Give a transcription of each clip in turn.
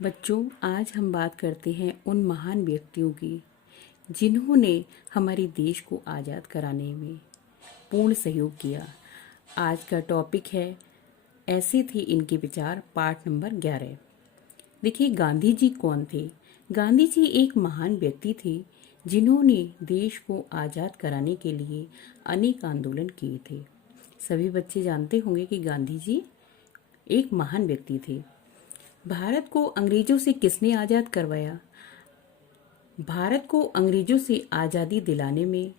बच्चों, आज हम बात करते हैं उन महान व्यक्तियों की जिन्होंने हमारे देश को आज़ाद कराने में पूर्ण सहयोग किया। आज का टॉपिक है ऐसे थे इनके विचार, पार्ट नंबर 11। देखिए, गांधी जी कौन थे। गांधी जी एक महान व्यक्ति थे जिन्होंने देश को आज़ाद कराने के लिए अनेक आंदोलन किए थे। सभी बच्चे जानते होंगे कि गांधी जी एक महान व्यक्ति थे। भारत को अंग्रेजों से किसने आज़ाद करवाया? भारत को अंग्रेजों से आज़ादी दिलाने में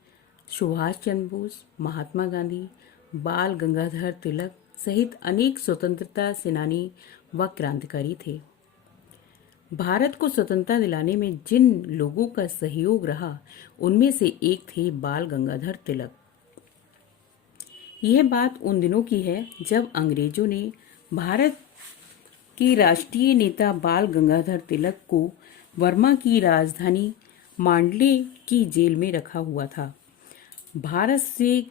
सुभाष चंद्र बोस, महात्मा गांधी, बाल गंगाधर तिलक सहित अनेक स्वतंत्रता सेनानी व क्रांतिकारी थे। भारत को स्वतंत्रता दिलाने में जिन लोगों का सहयोग रहा, उनमें से एक थे बाल गंगाधर तिलक। यह बात उन दिनों की है जब अंग्रेजों ने भारत के राष्ट्रीय नेता बाल गंगाधर तिलक को बर्मा की राजधानी मांडले की जेल में रखा हुआ था। भारत से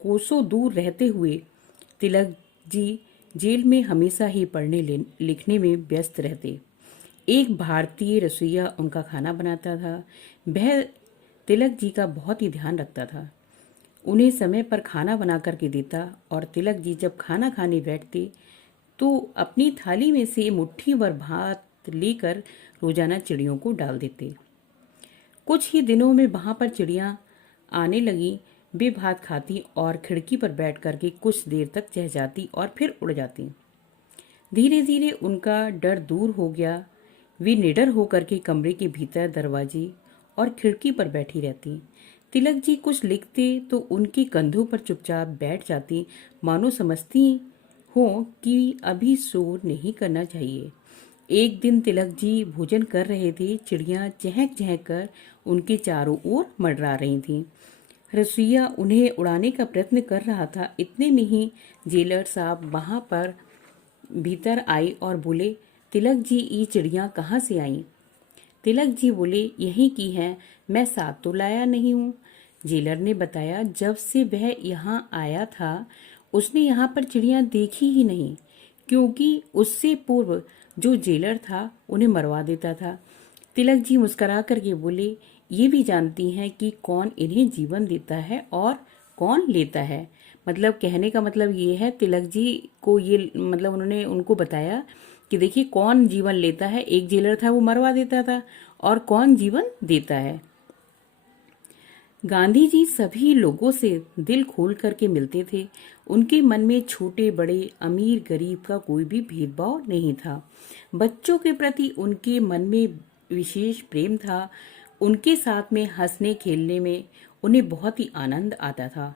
कोसों दूर रहते हुए तिलक जी जेल में हमेशा ही पढ़ने लिखने में व्यस्त रहते। एक भारतीय रसोइया उनका खाना बनाता था। वह तिलक जी का बहुत ही ध्यान रखता था, उन्हें समय पर खाना बना करके देता और तिलक जी जब खाना खाने बैठते तो अपनी थाली में से मुट्ठी भर भात लेकर रोजाना चिड़ियों को डाल देते। कुछ ही दिनों में वहां पर चिड़ियां आने लगी। वे भात खाती और खिड़की पर बैठ करके कुछ देर तक चहचहाती और फिर उड़ जाती। धीरे धीरे उनका डर दूर हो गया। वे निडर होकर के कमरे के भीतर दरवाजे और खिड़की पर बैठी रहती। तिलक जी कुछ लिखते तो उनके कंधों पर चुपचाप बैठ जाती, मानो समझती हो कि अभी शोर नहीं करना चाहिए। एक दिन तिलक जी भोजन कर रहे थे। चिड़ियां चहक चहक कर उनके चारों ओर मंडरा रही थीं। रसोइया उन्हें उड़ाने का प्रयत्न कर रहा था। इतने में ही जेलर साहब वहां पर भीतर आए और बोले, तिलक जी, ये चिड़ियां कहाँ से आईं? तिलक जी बोले, यहीं की हैं, मैं साथ तो लाया नहीं हूँ। जेलर ने बताया, जब से वह यहाँ आया था उसने यहाँ पर चिड़ियां देखी ही नहीं, क्योंकि उससे पूर्व जो जेलर था उन्हें मरवा देता था। तिलक जी मुस्कुरा करके बोले, ये भी जानती हैं कि कौन इन्हें जीवन देता है और कौन लेता है। मतलब कहने का मतलब ये है, तिलक जी को ये मतलब उन्होंने उनको बताया कि देखिए कौन जीवन लेता है। एक जेलर था वो मरवा देता था और कौन जीवन देता है। गांधी जी सभी लोगों से दिल खोल करके मिलते थे। उनके मन में छोटे बड़े, अमीर गरीब का कोई भी भेदभाव नहीं था। बच्चों के प्रति उनके मन में विशेष प्रेम था। उनके साथ में हंसने खेलने में उन्हें बहुत ही आनंद आता था।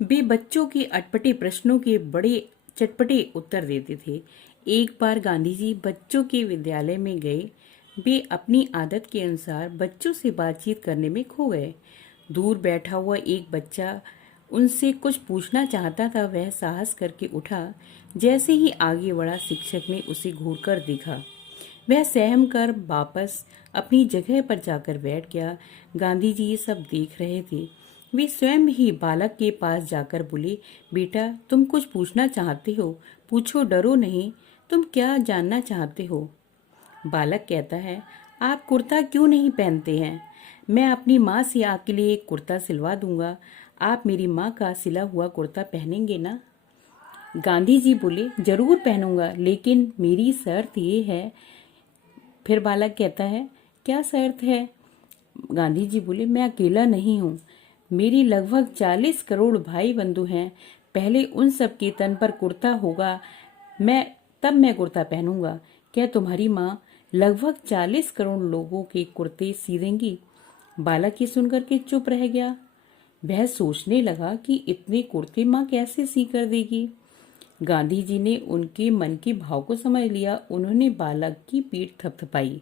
वे बच्चों के अटपटे प्रश्नों के बड़े चटपटे उत्तर देते थे। एक बार गांधी जी बच्चों के विद्यालय में गए। वे अपनी आदत के अनुसार बच्चों से बातचीत करने में खो गए। दूर बैठा हुआ एक बच्चा उनसे कुछ पूछना चाहता था। वह साहस करके उठा। जैसे ही आगे बढ़ा, शिक्षक ने उसे घूरकर देखा। वह सहम कर वापस अपनी जगह पर जाकर बैठ गया। गांधी जी ये सब देख रहे थे। वे स्वयं ही बालक के पास जाकर बोले, बेटा, तुम कुछ पूछना चाहते हो? पूछो, डरो नहीं। तुम क्या जानना चाहते हो? बालक कहता है, आप कुर्ता क्यों नहीं पहनते हैं? मैं अपनी माँ से आपके लिए एक कुर्ता सिलवा दूंगा। आप मेरी माँ का सिला हुआ कुर्ता पहनेंगे ना? गांधी जी बोले, जरूर पहनूंगा, लेकिन मेरी शर्त ये है। फिर बालक कहता है, क्या शर्त है? गांधी जी बोले, मैं अकेला नहीं हूँ, मेरी लगभग 40 करोड़ भाई बंधु हैं। पहले उन सब के तन पर कुर्ता होगा, तब मैं कुर्ता पहनूंगा। क्या तुम्हारी माँ लगभग 40 करोड़ लोगों के कुर्ते सी देंगी? बालक ये सुनकर के चुप रह गया। वह सोचने लगा कि इतने कुर्ते माँ कैसे सी कर देगी। गांधी जी ने उनके मन के भाव को समझ लिया। उन्होंने बालक की पीठ थपथपाई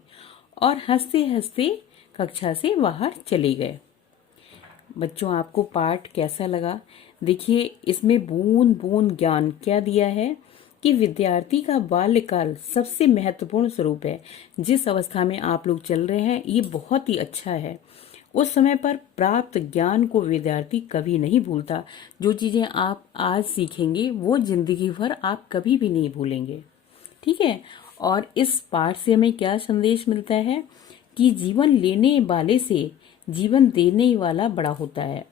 और हंसते हंसते कक्षा से बाहर चले गए। बच्चों, आपको पाठ कैसा लगा? देखिए, इसमें बूंद बूंद ज्ञान क्या दिया है कि विद्यार्थी का बाल्यकाल सबसे महत्वपूर्ण स्वरूप है। जिस अवस्था में आप लोग चल रहे हैं, ये बहुत ही अच्छा है। उस समय पर प्राप्त ज्ञान को विद्यार्थी कभी नहीं भूलता। जो चीजें आप आज सीखेंगे वो जिंदगी भर आप कभी भी नहीं भूलेंगे। ठीक है। और इस पाठ से हमें क्या संदेश मिलता है कि जीवन लेने वाले से जीवन देने वाला बड़ा होता है।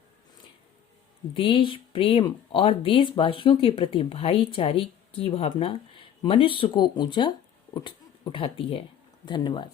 देश प्रेम और देशवासियों के प्रति भाईचारे की भावना मनुष्य को ऊंचा उठाती है। धन्यवाद।